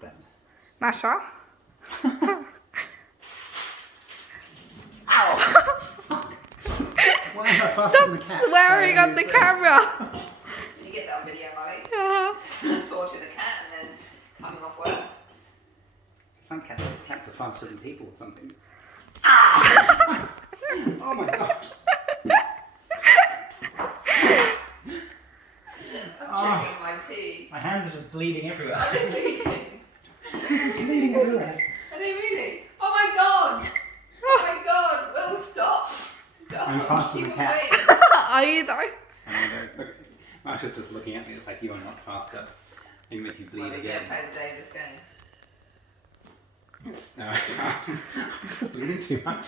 then. Masha? Ow! Why am I faster than the cat? Swearing on the camera. You get that on video, Molly. Yeah. Torture the cat and then coming off worse. Some cats are faster than people or something. Ah! Oh my god! I'm drinking my tea. My hands are just bleeding everywhere. They're bleeding. It's bleeding everywhere. Are they really? Oh my god! Oh my god! Will, stop! Stop! I'm faster than a cat. Are you though? I look, Marsha's just looking at me. It's like you are not faster. You make you bleed Well, you again. get paid the dangerous game. No, I'm just bleeding too much.